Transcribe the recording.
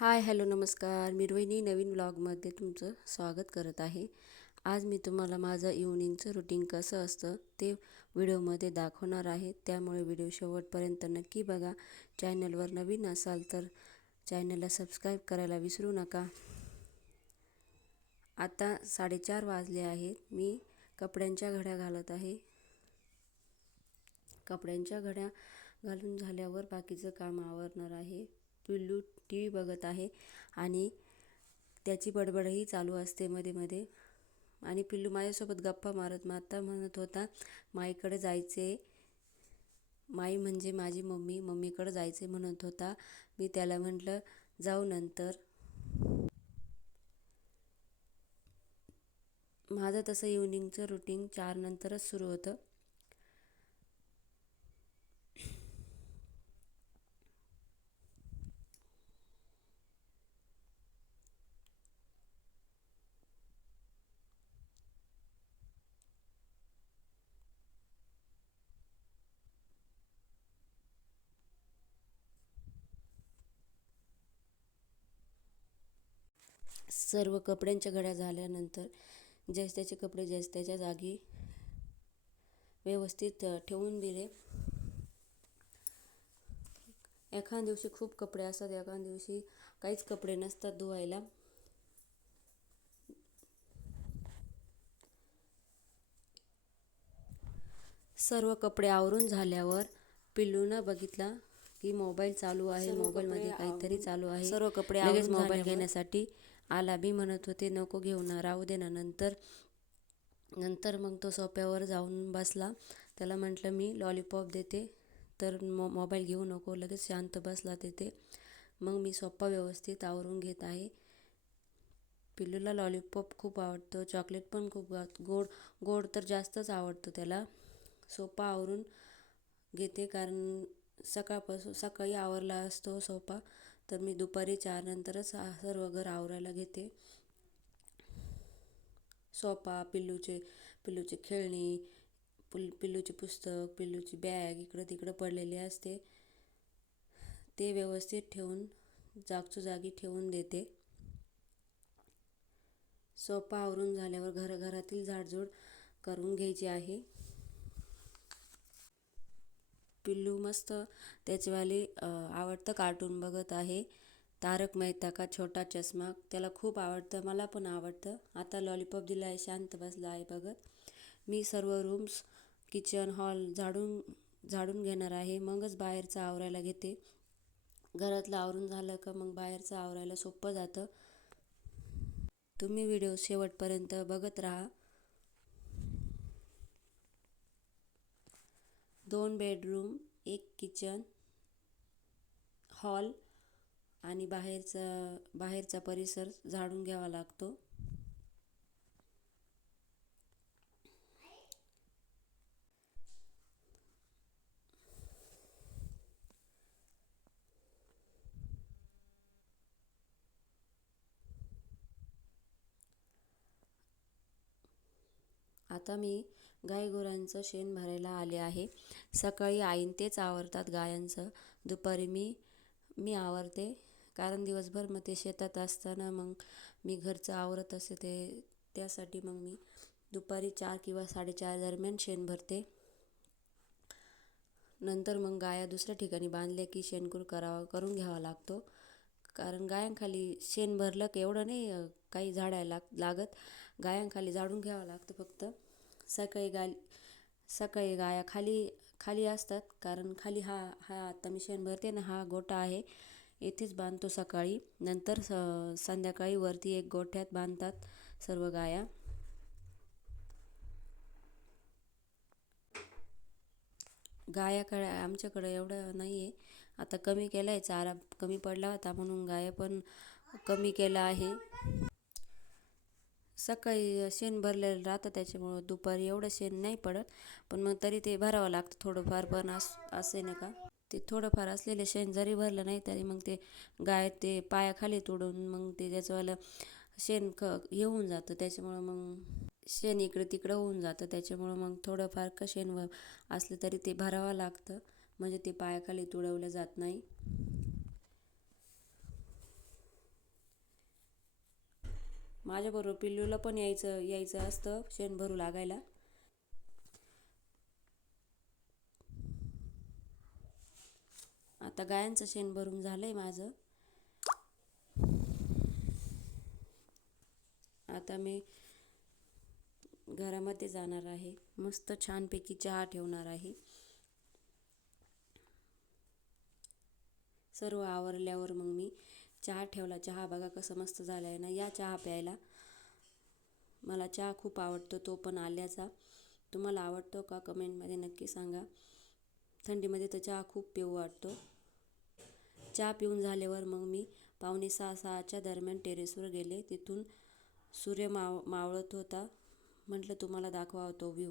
Hi hello नमस्कार. मी रोहिणी नवीन व्लॉगमध्ये तुमचं स्वागत करत आहे. आज मी तुम्हाला माझं इव्हनिंगचं रुटीन कसं असतं ते व्हिडिओमध्ये दाखवणार आहे. त्यामुळे व्हिडिओ शेवटपर्यंत नक्की बघा. चॅनलवर नवीन असाल तर चॅनलला सबस्क्राईब करायला विसरू नका. आता 4:30 वाजले आहेत. मी कपड्यांच्या घड्या घालत आहे. कपड्यांच्या घड्या घालून झाल्यावर बाकीचं काम आवरणार आहे. पिल्लू टी व्ही बघत आहे आणि त्याची बडबडही चालू असते मध्ये मध्ये. आणि पिल्लू माझ्यासोबत गप्पा मारत मारता म्हणत होता माईकडे जायचे. माई म्हणजे माझी मम्मीकडे जायचे म्हणत होता. मी त्याला म्हटलं जाऊ नंतर. माझं तसं इव्हनिंगचं रुटीन 4 नंतरच सुरू होतं. सर्व कपड्यांच्या घड्या झाल्यानंतर ज्याच्या त्याचे कपडे ज्याच्या त्याच्या जागी व्यवस्थित ठेवून दिले. एखाद्या दिवशी खूप कपडे असतात, एखाद्या दिवशी काहीच कपडे नसतात धुवायला. सर्व कपडे आवरून झाल्यावर पिल्लूनं बघितला की मोबाईल चालू आहे, मोबाईलमध्ये काहीतरी चालू आहे. सर्व कपडे लगेच मोबाईल घेण्यासाठी आला. मी म्हणत होते नको घेऊ ना, राहू दे ना, नंतर मग तो सोफ्यावर जाऊन बसला. त्याला म्हटलं मी लॉलीपॉप देते तर मोबाईल घेऊ नको. लगेच शांत बसला तिथे. मग मी सोफा व्यवस्थित आवरून घेत आहे. पिल्लूला लॉलीपॉप खूप आवडतं, चॉकलेट पण खूप गोड तर जास्तच आवडतं त्याला. सोफा आवरून घेते कारण सकाळी आवरला असतो सोफा, तर मी दुपारी 4 नंतरच सर्व घर आवरायला घेते. सोफा, पिल्लूचे खेळणी, पिल्लूचे पुस्तक, पिल्लूची बॅग इकडं तिकडं पडलेली असते, ते व्यवस्थित ठेवून जागची ठेवून देते. सोफा आवरून झाल्यावर घरातील झाडझूड करून घ्यायची आहे. पिल्लू मस्त त्याचेवाले आवडतं कार्टून बघत आहे. तारक मेहता का छोटा चष्मा त्याला खूप आवडतं, मला पण आवडतं. आता लॉलीपॉप दिला आहे, शांत बसला आहे बघत. मी सर्व रूम्स, किचन, हॉल झाडून घेणार आहे. मगच बाहेरचं आवरायला घेते. घरातलं आवरून झालं का मग बाहेरचं आवरायला सोपं जातं. तुम्ही व्हिडिओ शेवटपर्यंत बघत राहा. 2 बेडरूम, 1 किचन, हॉल आणि बाहेरचा परिसर झाडून घ्यावा लागतो. आता मी गाईगुरांचं शेण भरायला आले आहे. सकाळी आईन तेच आवरतात गायांचं. दुपारी मी आवरते कारण दिवसभर मग ते शेतात असताना मग मी घरचं आवरत असते. त्यासाठी मग मी दुपारी 4 किंवा 4:30 दरम्यान शेण भरते. नंतर मग गाया दुसऱ्या ठिकाणी बांधल्या की शेणकूर करून घ्यावा लागतो. कारण गायांखाली शेण भरलं की एवढं नाही काही झाडायला लागत. गायांखाली झाडून घ्यावं लागतं फक्त. सकाळी गाया खाली असतात कारण खाली हा आता मी शेण भरते ना, हा गोठा आहे, येथेच बांधतो सकाळी. नंतर संध्याकाळी वरती एक गोठ्यात बांधतात सर्व गाया. गायाकडे आमच्याकडे एवढं नाही आहे, आता कमी केलं आहे. चारा कमी पडला होता म्हणून गाया पण कमी केला आहे. सकाळी शेण भरलेलं राहतं त्याच्यामुळं दुपारी एवढं शेण नाही पडत, पण मग तरी ते भरावं लागतं थोडंफार. पण असे नका ते थोडंफार असलेले शेण जरी भरलं नाही तरी मग ते गाय ते पायाखाली तोडून मग ते त्याचंवालं शेण येऊन जातं. त्याच्यामुळं मग शेण इकडं तिकडं होऊन जातं. त्याच्यामुळं मग थोडंफार शेण असलं तरी ते भरावं लागतं, म्हणजे ते पायाखाली तुडवलं जात नाही. माझ्याबरोबर पिल्लूला पण यायचं असतं शेण भरू लागायला. आता गायांचं शेण भरून झालंय माझं. आता मी घरामध्ये जाणार आहे. मस्त छानपैकी चहा ठेवणार आहे. सर्व आवरल्यावर मग मी चहा ठेवला. चहा बघा कसं मस्त झाला आहे ना. या चहा प्यायला. मला चहा खूप आवडतो, तो पण आल्याचा. तुम्हाला आवडतो का कमेंटमध्ये नक्की सांगा. थंडीमध्ये तर चहा खूप पिऊ वाटतो. चहा पिऊन झाल्यावर मग मी 5:45-6च्या दरम्यान टेरेसवर गेले. तिथून सूर्य मावळत होता. म्हटलं तुम्हाला दाखवावा तो व्ह्यू.